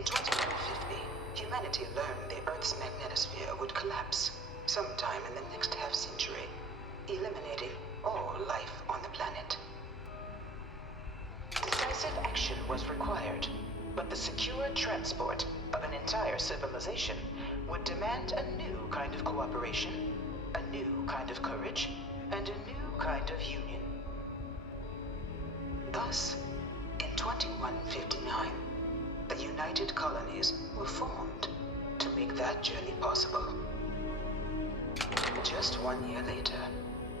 In 2150, humanity learned the Earth's magnetosphere would collapse sometime in the next half-century, eliminating all life on the planet. Decisive action was required, but the secure transport of an entire civilization would demand a new kind of cooperation, a new kind of courage, and a new kind of union. Thus, in 2159, the United Colonies were formed to make that journey possible. Just 1 year later,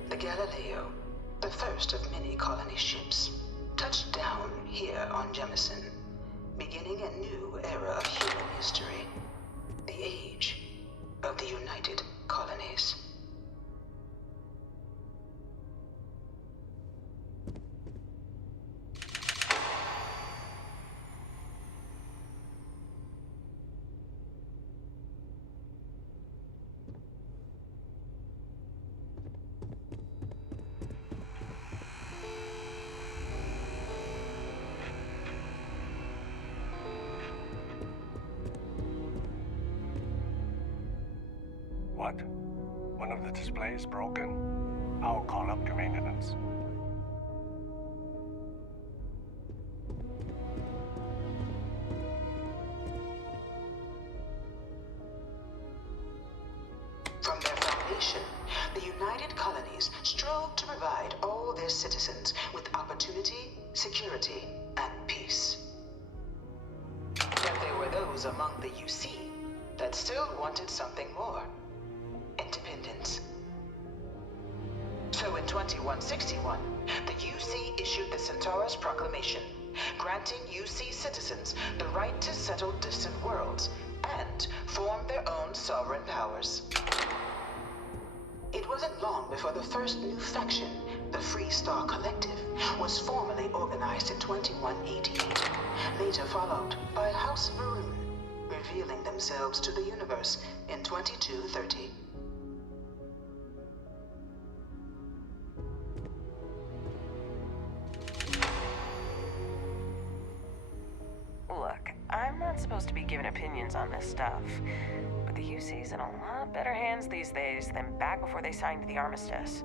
the Galileo, the first of many colony ships, touched down here on Jemison, beginning a new era of human history, the age of the United Colonies. What? One of the displays broken? I'll call up to maintenance. From their foundation, the United Colonies strove to provide all their citizens with opportunity, security, and peace. But there were those among the UC that still wanted something more. Independence. So in 2161, the UC issued the Centaurus Proclamation, granting UC citizens the right to settle distant worlds and form their own sovereign powers. It wasn't long before the first new faction, the Free Star Collective, was formally organized in 2188, later followed by House Varun, revealing themselves to the universe in 2230. Look, I'm not supposed to be giving opinions on this stuff, but the UC's in a lot better hands these days than back before they signed the armistice.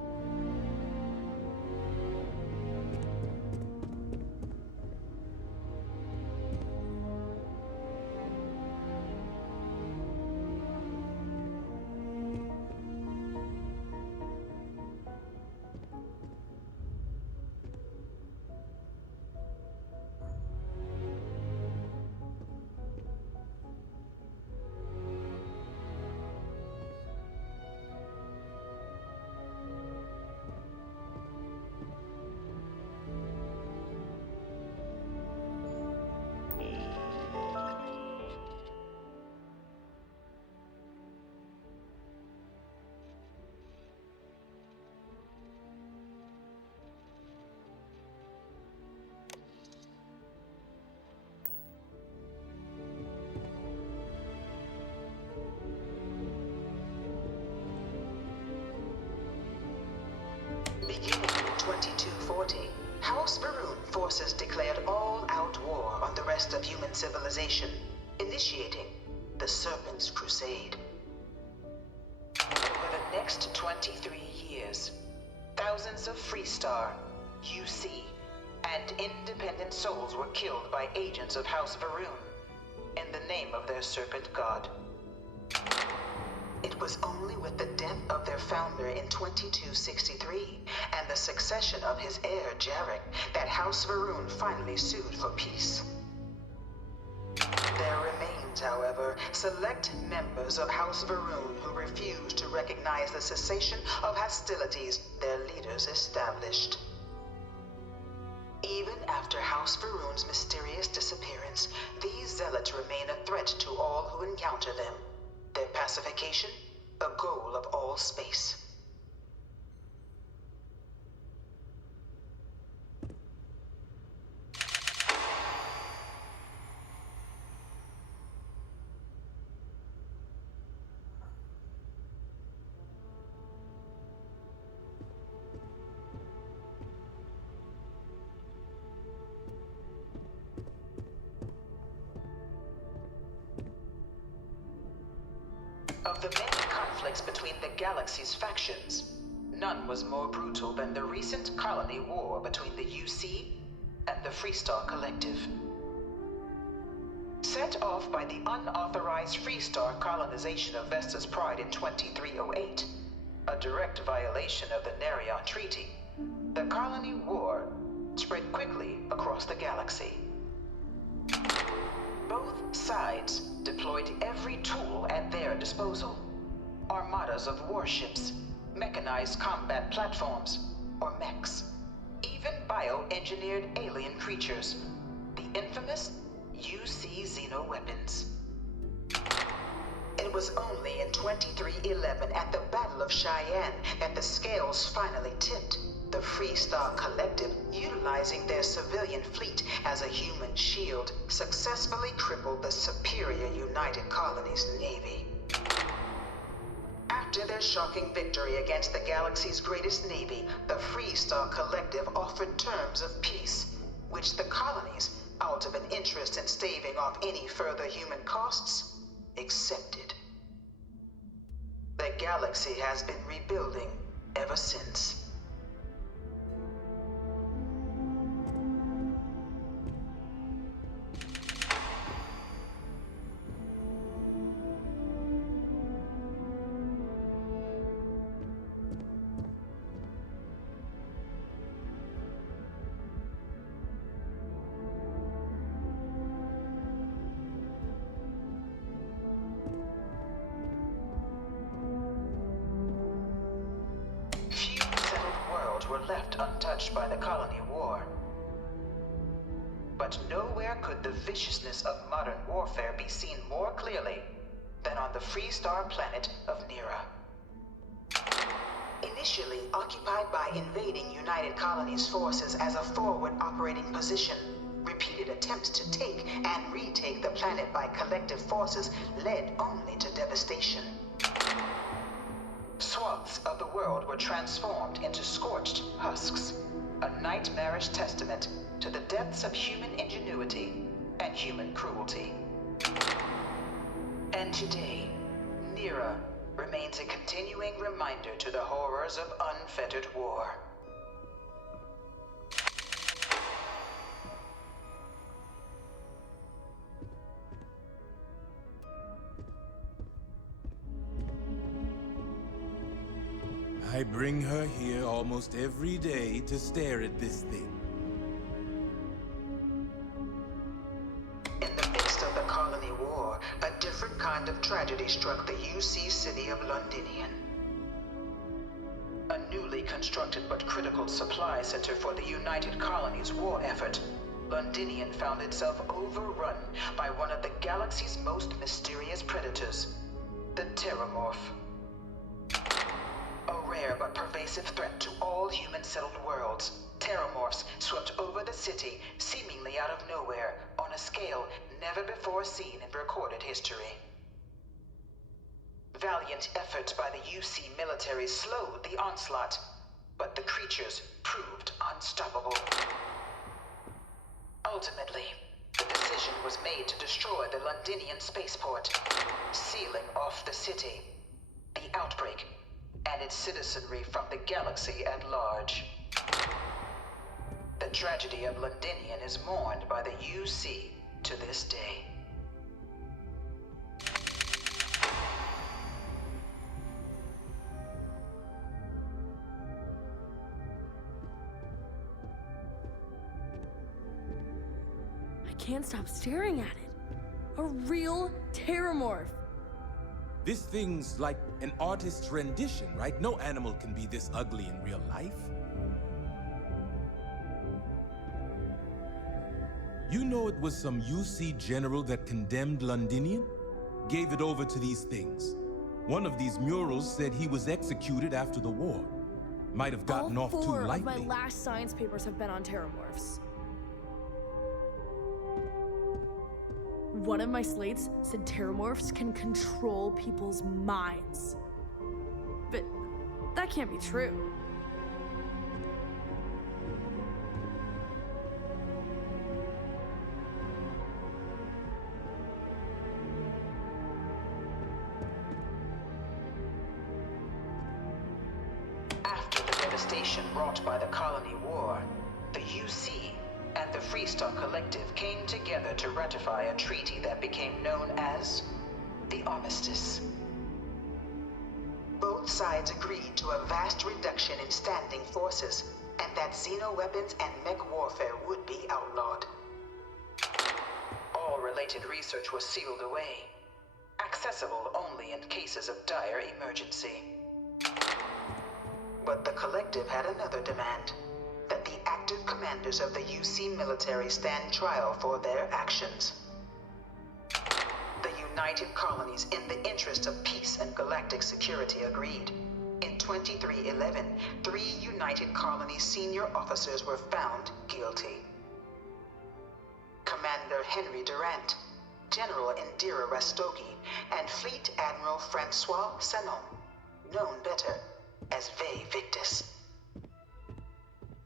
Beginning in 2240, House Varun forces declared all-out war on the rest of human civilization, initiating the Serpent's Crusade. Over the next 23 years, thousands of Freestar, UC, and independent souls were killed by agents of House Varun in the name of their Serpent God. It was only with the death of their founder in 2263 and the succession of his heir, Jarek, that House Varun finally sued for peace. There remains, however, select members of House Varun who refuse to recognize the cessation of hostilities their leaders established. Even after House Varun's mysterious disappearance, these zealots remain a threat to all who encounter them. Their pacification, a goal of all space. the many conflicts between the galaxy's factions, none was more brutal than the recent colony war between the UC and the Freestar Collective. Set off by the unauthorized Freestar colonization of Vesta's Pride in 2308, a direct violation of the Nerion Treaty, the colony war spread quickly across the galaxy. Both sides deployed every tool at their disposal. Armadas of warships, mechanized combat platforms, or mechs, even bioengineered alien creatures, the infamous UC xenoweapons. It was only in 2311 at the Battle of Cheyenne that the scales finally tipped. The Freestar Collective, utilizing their civilian fleet as a human shield, successfully crippled the superior United Colonies Navy. After their shocking victory against the galaxy's greatest navy, the Freestar Collective offered terms of peace, which the colonies, out of an interest in staving off any further human costs, accepted. The galaxy has been rebuilding ever since. Left untouched by the colony war. But nowhere could the viciousness of modern warfare be seen more clearly than on the Freestar planet of Nera. Initially occupied by invading United Colonies forces as a forward operating position, repeated attempts to take and retake the planet by collective forces led only to devastation. Swaths of the world were transformed into scorched husks, a nightmarish testament to the depths of human ingenuity and human cruelty. And today, Nera remains a continuing reminder to the horrors of unfettered war. I bring her here almost every day to stare at this thing. In the midst of the colony war, a different kind of tragedy struck the UC city of Londinian. A newly constructed but critical supply center for the United Colonies war effort, Londinian found itself overrun by one of the galaxy's most mysterious predators, the Terramorph. A rare but pervasive threat to all human-settled worlds, Terramorphs swept over the city, seemingly out of nowhere, on a scale never before seen in recorded history. Valiant efforts by the UC military slowed the onslaught, but the creatures proved unstoppable. Ultimately, the decision was made to destroy the Londinian spaceport, sealing off the city, the outbreak, and its citizenry from the galaxy at large. The tragedy of Londinian is mourned by the UC to this day. I can't stop staring at it. A real Terramorph. This thing's like an artist's rendition, right? No animal can be this ugly in real life. You know it was some UC general that condemned Londinian? Gave it over to these things. One of these murals said he was executed after the war. Might have gotten off too lightly. All 4 of my last science papers have been on Terramorphs. One of my slates said Terramorphs can control people's minds. But that can't be true. devastation wrought by the Colony War, the UC and the Freestar Collective came together to ratify a treaty that became known as the Armistice. Both sides agreed to a vast reduction in standing forces, and that xeno-weapons and mech warfare would be outlawed. All related research was sealed away, accessible only in cases of dire emergency. But the Collective had another demand, that the active commanders of the UC military stand trial for their actions. The United Colonies, in the interest of peace and galactic security, agreed. In 2311, 3 United Colonies senior officers were found guilty. Commander Henry Durant, General Indira Rastogi, and Fleet Admiral Francois Sanon, known better as Ve Victus.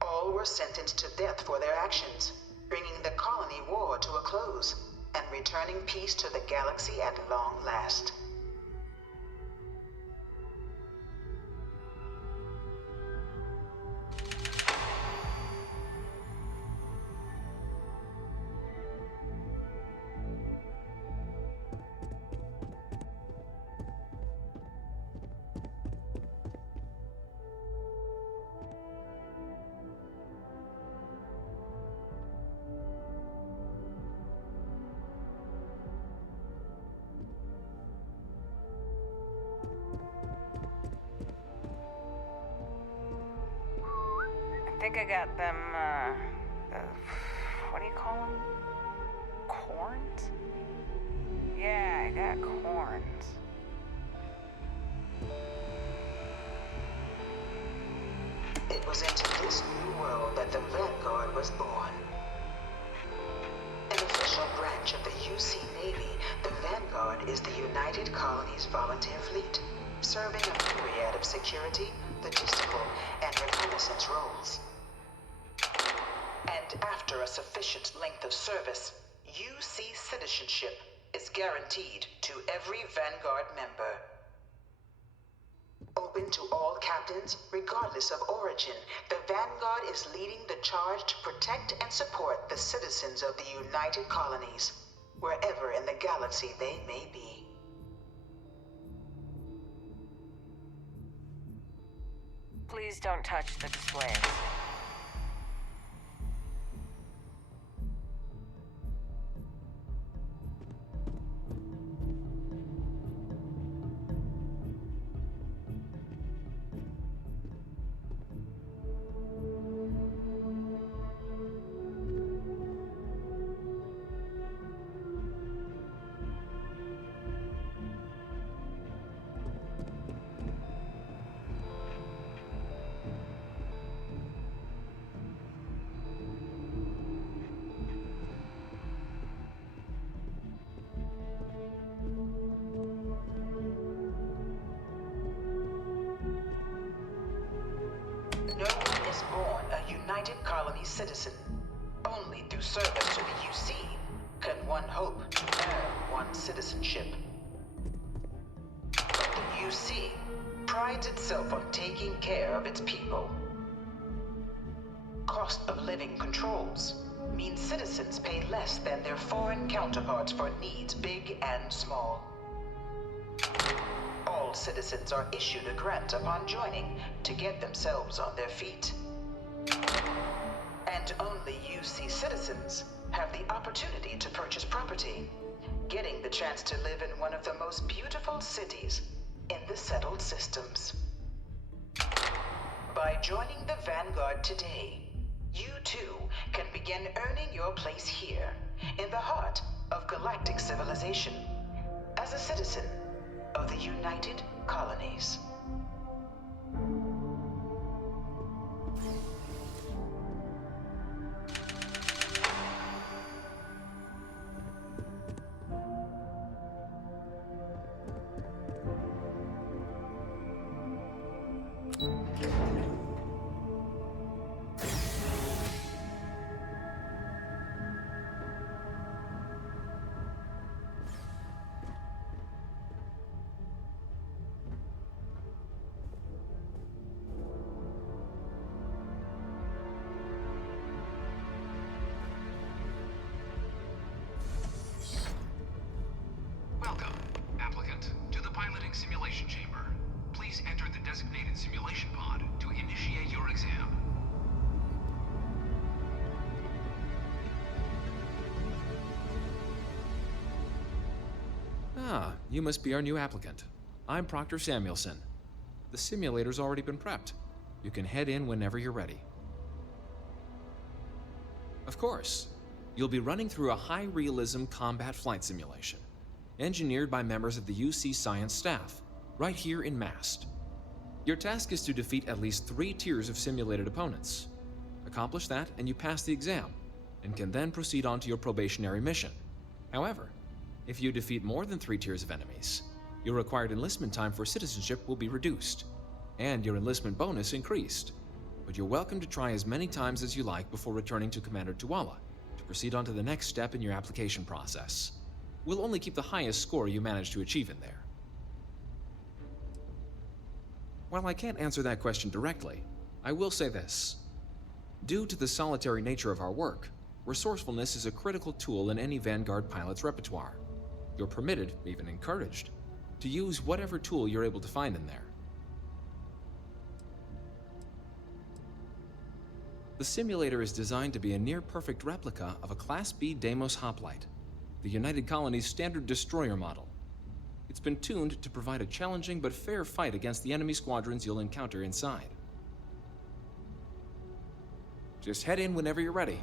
All were sentenced to death for their actions, bringing the colony war to a close and returning peace to the galaxy at long last. I think I got them, what do you call them? Corns? Yeah, I got corns. It was into this new world that the Vanguard was born. An official branch of the UC Navy, the Vanguard is the United Colonies Volunteer Fleet, serving a myriad of security, logistical, and reconnaissance roles. And after a sufficient length of service, UC citizenship is guaranteed to every Vanguard member. Open to all captains, regardless of origin, the Vanguard is leading the charge to protect and support the citizens of the United Colonies, wherever in the galaxy they may be. Please don't touch the displays. No one is born a United Colony citizen. Only through service to the UC can one hope to earn one's citizenship. But the UC prides itself on taking care of its people. Cost of living controls mean citizens pay less than their foreign counterparts for needs big and small. All citizens are issued a grant upon joining to get themselves on their feet. And only UC citizens have the opportunity to purchase property, getting the chance to live in one of the most beautiful cities in the settled systems. By joining the Vanguard today, you too can begin earning your place here, in the heart of galactic civilization, as a citizen of the United Colonies. Ah, you must be our new applicant. I'm Proctor Samuelson. The simulator's already been prepped. You can head in whenever you're ready. Of course, you'll be running through a high-realism combat flight simulation, engineered by members of the UC science staff, right here in MAST. Your task is to defeat at least 3 tiers of simulated opponents. Accomplish that, and you pass the exam, and can then proceed on to your probationary mission. However, if you defeat more than 3 tiers of enemies, your required enlistment time for citizenship will be reduced, and your enlistment bonus increased. But you're welcome to try as many times as you like before returning to Commander Tuala to proceed on to the next step in your application process. We'll only keep the highest score you manage to achieve in there. While I can't answer that question directly, I will say this. Due to the solitary nature of our work, resourcefulness is a critical tool in any Vanguard pilot's repertoire. You're permitted, even encouraged, to use whatever tool you're able to find in there. The simulator is designed to be a near-perfect replica of a Class B Deimos hoplite, the United Colony's standard destroyer model. It's been tuned to provide a challenging but fair fight against the enemy squadrons you'll encounter inside. Just head in whenever you're ready.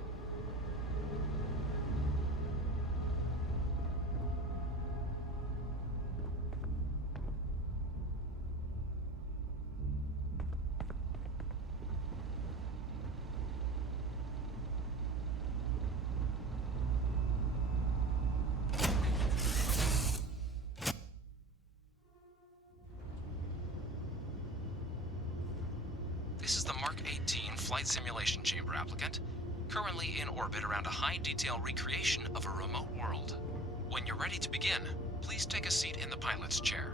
This is the Mark 18 Flight Simulation Chamber applicant, currently in orbit around a high-detail recreation of a remote world. When you're ready to begin, please take a seat in the pilot's chair.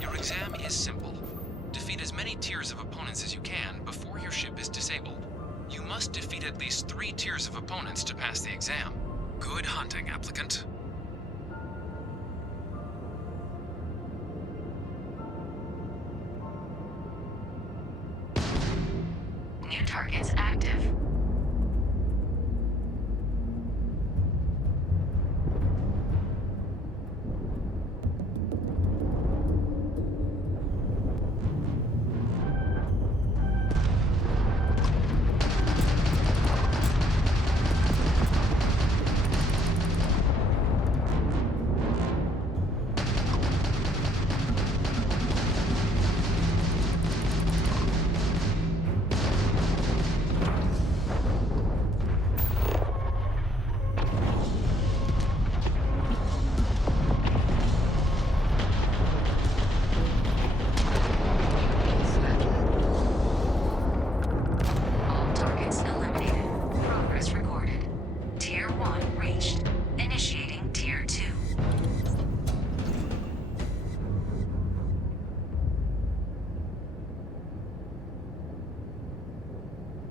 Your exam is simple. Defeat as many tiers of opponents as you can before your ship is disabled. You must defeat at least 3 tiers of opponents to pass the exam. Good hunting, applicant. New targets active.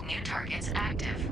New targets active.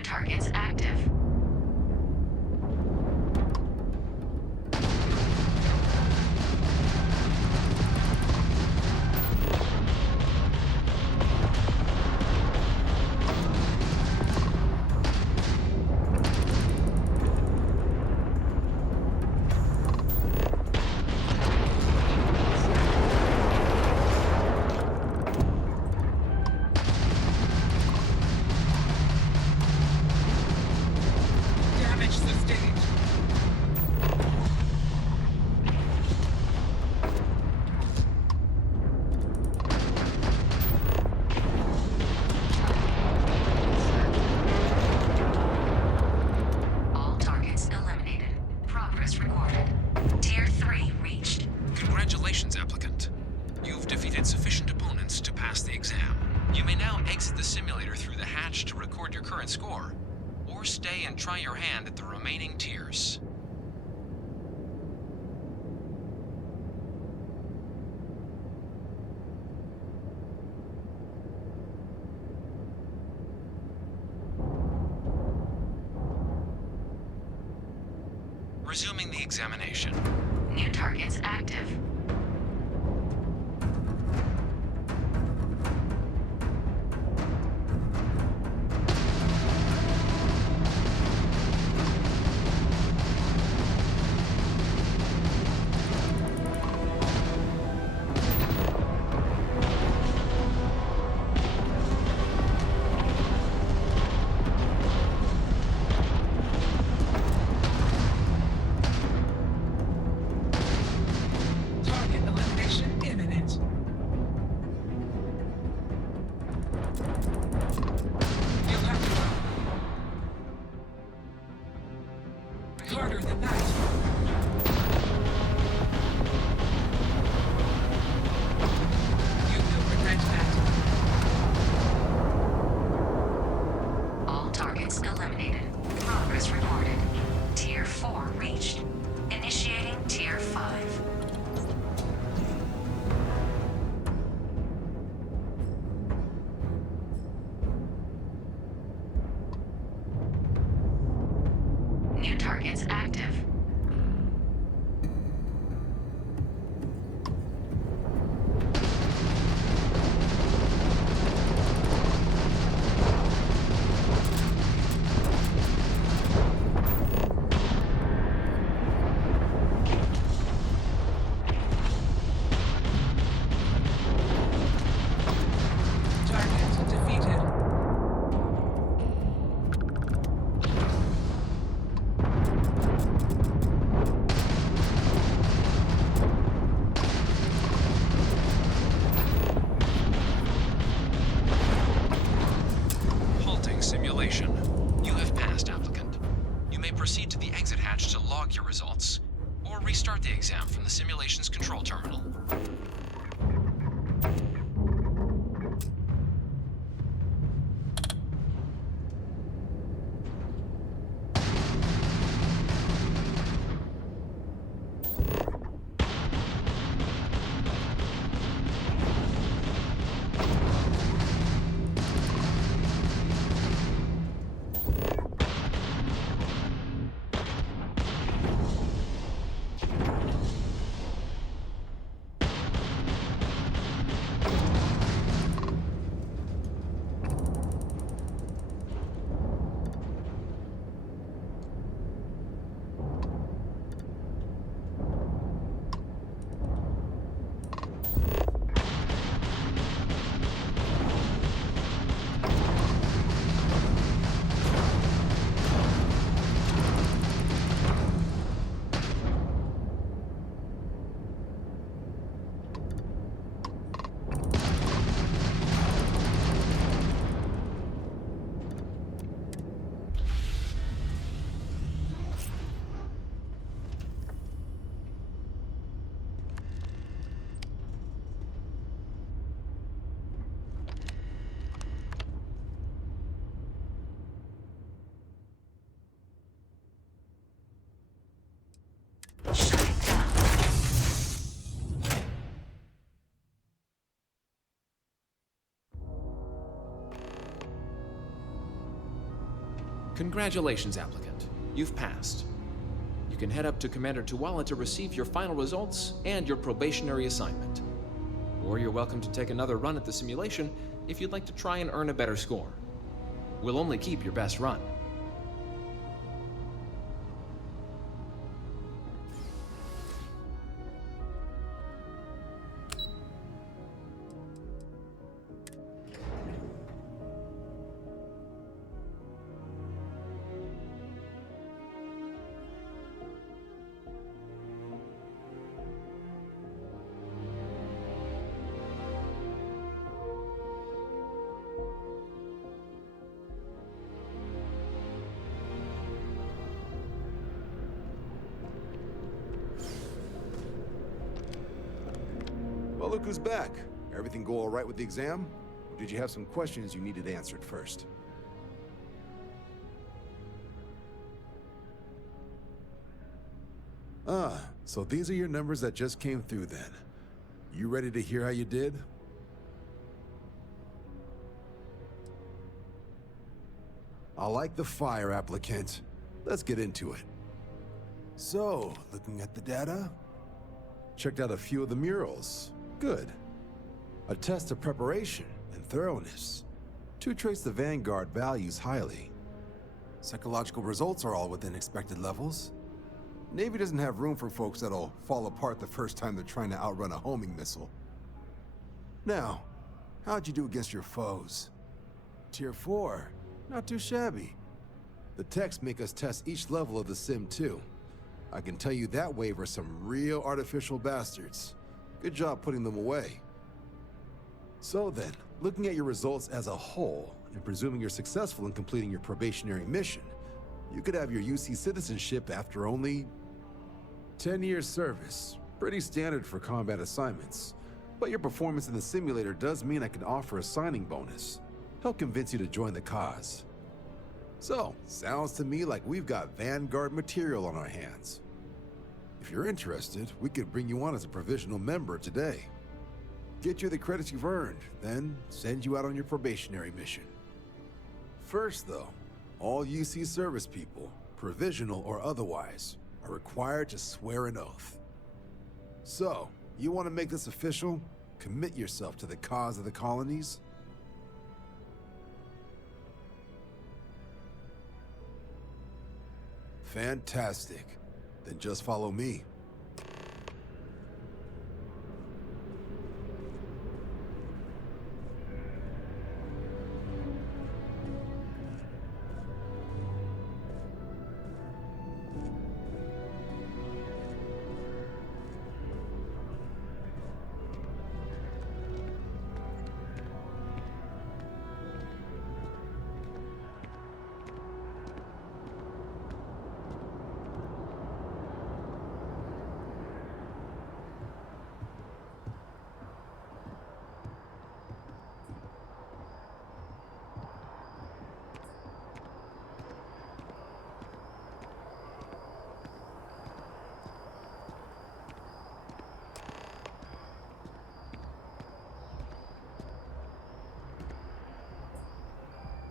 New targets active. Congratulations, applicant. You've defeated sufficient opponents to pass the exam. You may now exit the simulator through the hatch to record your current score, or stay and try your hand at the remaining tiers. Resuming the examination. New targets active. Harder than that. You will regret that. All targets eliminated. Progress reported. Tier 4 reached. Initiating Tier 5. New targets active. Target defeated. Halting simulation. You have passed, applicant. You may proceed to the exit hatch to log your results, or restart the exam from the simulation's control terminal. Congratulations, applicant. You've passed. You can head up to Commander Tuala to receive your final results and your probationary assignment. Or you're welcome to take another run at the simulation if you'd like to try and earn a better score. We'll only keep your best run. Well, look who's back. Everything go all right with the exam? Or did you have some questions you needed answered first? Ah, so these are your numbers that just came through then. You ready to hear how you did? I like the fire, applicant. Let's get into it. So, looking at the data, checked out a few of the murals. Good. A test of preparation and thoroughness. Two traits the Vanguard values highly. Psychological results are all within expected levels. Navy doesn't have room for folks that'll fall apart the first time they're trying to outrun a homing missile. Now, how'd you do against your foes? Tier 4, not too shabby. The techs make us test each level of the sim too. I can tell you that wave are some real artificial bastards. Good job putting them away. So then, looking at your results as a whole, and presuming you're successful in completing your probationary mission, you could have your UC citizenship after only 10 years service. Pretty standard for combat assignments. But your performance in the simulator does mean I can offer a signing bonus. Help convince you to join the cause. So, sounds to me like we've got Vanguard material on our hands. If you're interested, we could bring you on as a provisional member today. Get you the credits you've earned, then send you out on your probationary mission. First though, all UC service people, provisional or otherwise, are required to swear an oath. So, you want to make this official? Commit yourself to the cause of the colonies? Fantastic. Then just follow me.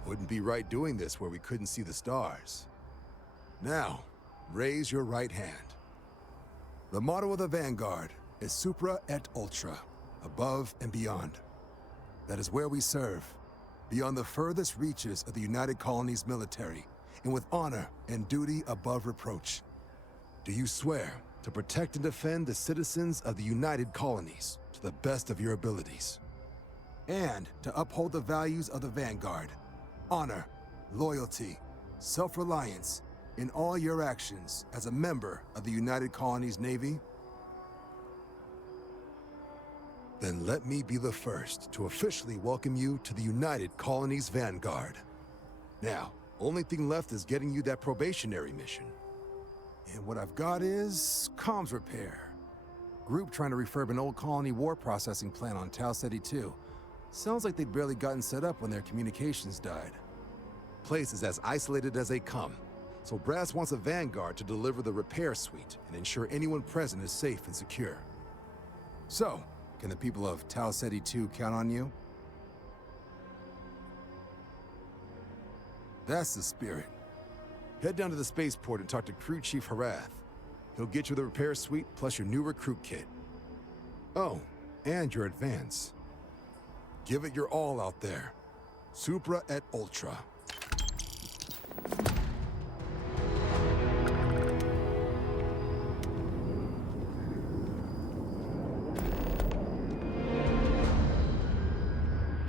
Wouldn't be right doing this where we couldn't see the stars. Now, raise your right hand. The motto of the Vanguard is Supra et Ultra, above and beyond. That is where we serve, beyond the furthest reaches of the United Colonies military, and with honor and duty above reproach. Do you swear to protect and defend the citizens of the United Colonies to the best of your abilities? And to uphold the values of the Vanguard, honor, loyalty, self-reliance in all your actions as a member of the United Colonies Navy? Then let me be the first to officially welcome you to the United Colonies Vanguard. Now, only thing left is getting you that probationary mission. And what I've got is comms repair. Group trying to refurb an old colony war processing plant on Tau Ceti 2. Sounds like they'd barely gotten set up when their communications died. Place is as isolated as they come, so Brass wants a Vanguard to deliver the repair suite and ensure anyone present is safe and secure. So, can the people of Tau Ceti 2 count on you? That's the spirit. Head down to the spaceport and talk to Crew Chief Harath. He'll get you the repair suite plus your new recruit kit. Oh, and your advance. Give it your all out there. Supra et Ultra.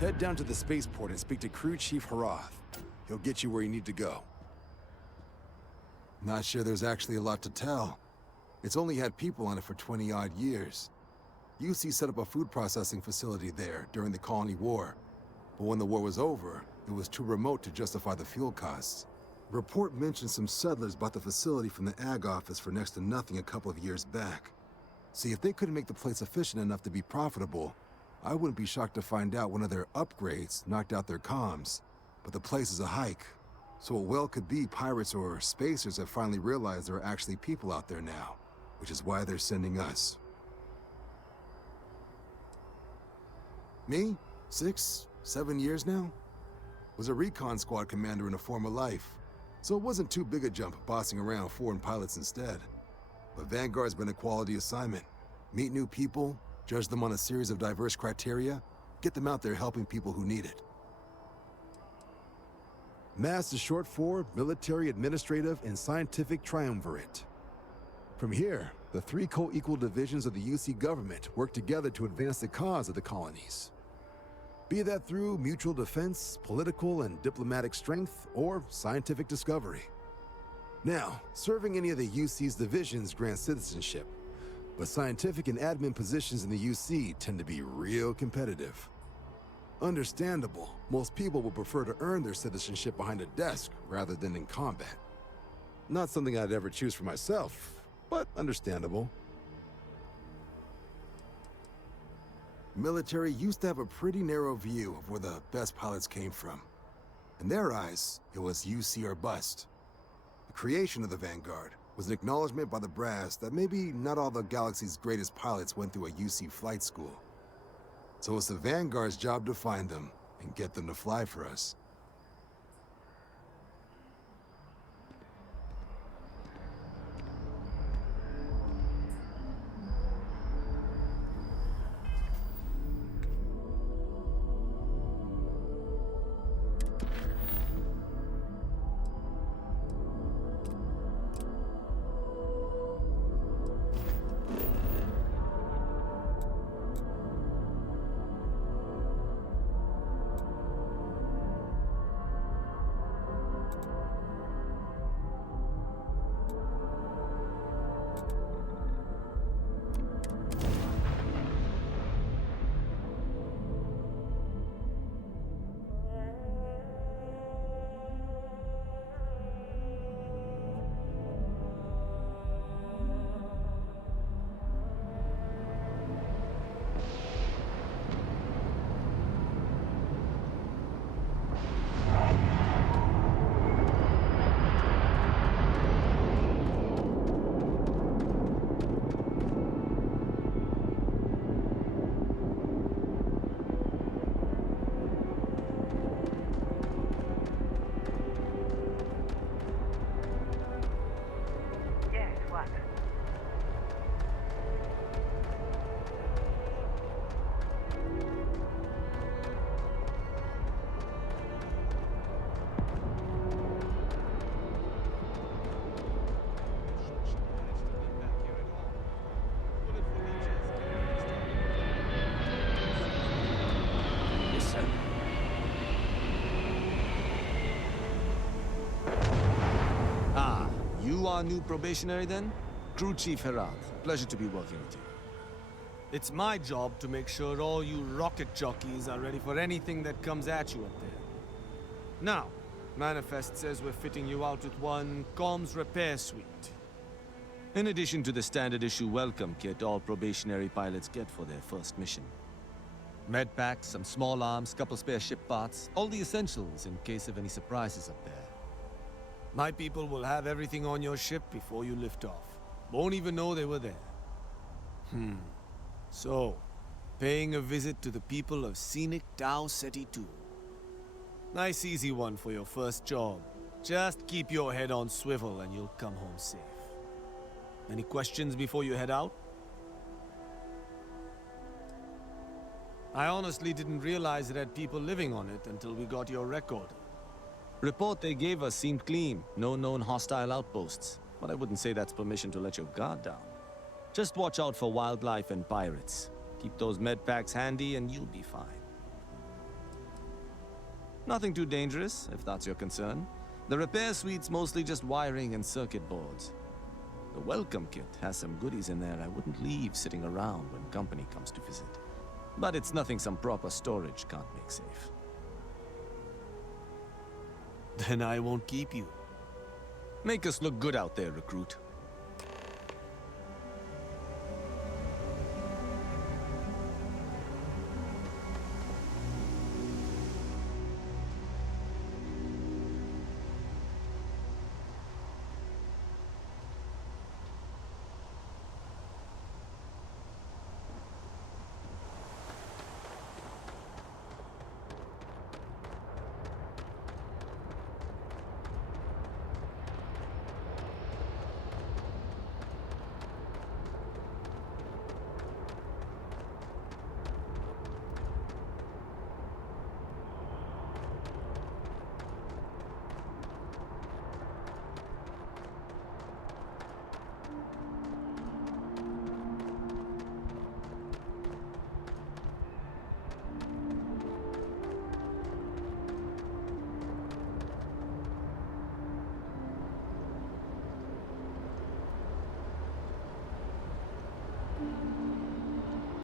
Head down to the spaceport and speak to Crew Chief Harath. He'll get you where you need to go. Not sure there's actually a lot to tell. It's only had people on it for 20-odd years. UC set up a food processing facility there during the Colony War. But when the war was over, it was too remote to justify the fuel costs. Report mentioned some settlers bought the facility from the Ag office for next to nothing a couple of years back. See, if they couldn't make the place efficient enough to be profitable, I wouldn't be shocked to find out one of their upgrades knocked out their comms. But the place is a hike, so it well could be pirates or spacers have finally realized there are actually people out there now, which is why they're sending us. Me? 6, 7 years now? Was a recon squad commander in a former life, so it wasn't too big a jump bossing around foreign pilots instead. But Vanguard's been a quality assignment. Meet new people, judge them on a series of diverse criteria, get them out there helping people who need it. MAST is short for Military, Administrative, and Scientific Triumvirate. From here, the 3 co-equal divisions of the UC government work together to advance the cause of the colonies. Be that through mutual defense, political and diplomatic strength, or scientific discovery. Now, serving any of the UC's divisions grants citizenship, but scientific and admin positions in the UC tend to be real competitive. Understandable, most people would prefer to earn their citizenship behind a desk rather than in combat. Not something I'd ever choose for myself, but understandable. Military used to have a pretty narrow view of where the best pilots came from. In their eyes, it was UC or bust. The creation of the Vanguard was an acknowledgement by the brass that maybe not all the galaxy's greatest pilots went through a UC flight school. So it's the Vanguard's job to find them and get them to fly for us. You are new probationary then? Crew Chief Herath. Pleasure to be working with you. It's my job to make sure all you rocket jockeys are ready for anything that comes at you up there. Now, Manifest says we're fitting you out with one comms repair suite. In addition to the standard issue welcome kit all probationary pilots get for their first mission. Med packs, some small arms, couple spare ship parts, all the essentials in case of any surprises up there. My people will have everything on your ship before you lift off. Won't even know they were there. So, paying a visit to the people of scenic Tau Ceti II. Nice easy one for your first job. Just keep your head on swivel and you'll come home safe. Any questions before you head out? I honestly didn't realize it had people living on it until we got your record. Report they gave us seemed clean. No known hostile outposts. But I wouldn't say that's permission to let your guard down. Just watch out for wildlife and pirates. Keep those med packs handy and you'll be fine. Nothing too dangerous, if that's your concern. The repair suite's mostly just wiring and circuit boards. The welcome kit has some goodies in there I wouldn't leave sitting around when company comes to visit. But it's nothing some proper storage can't make safe. Then I won't keep you. Make us look good out there, recruit.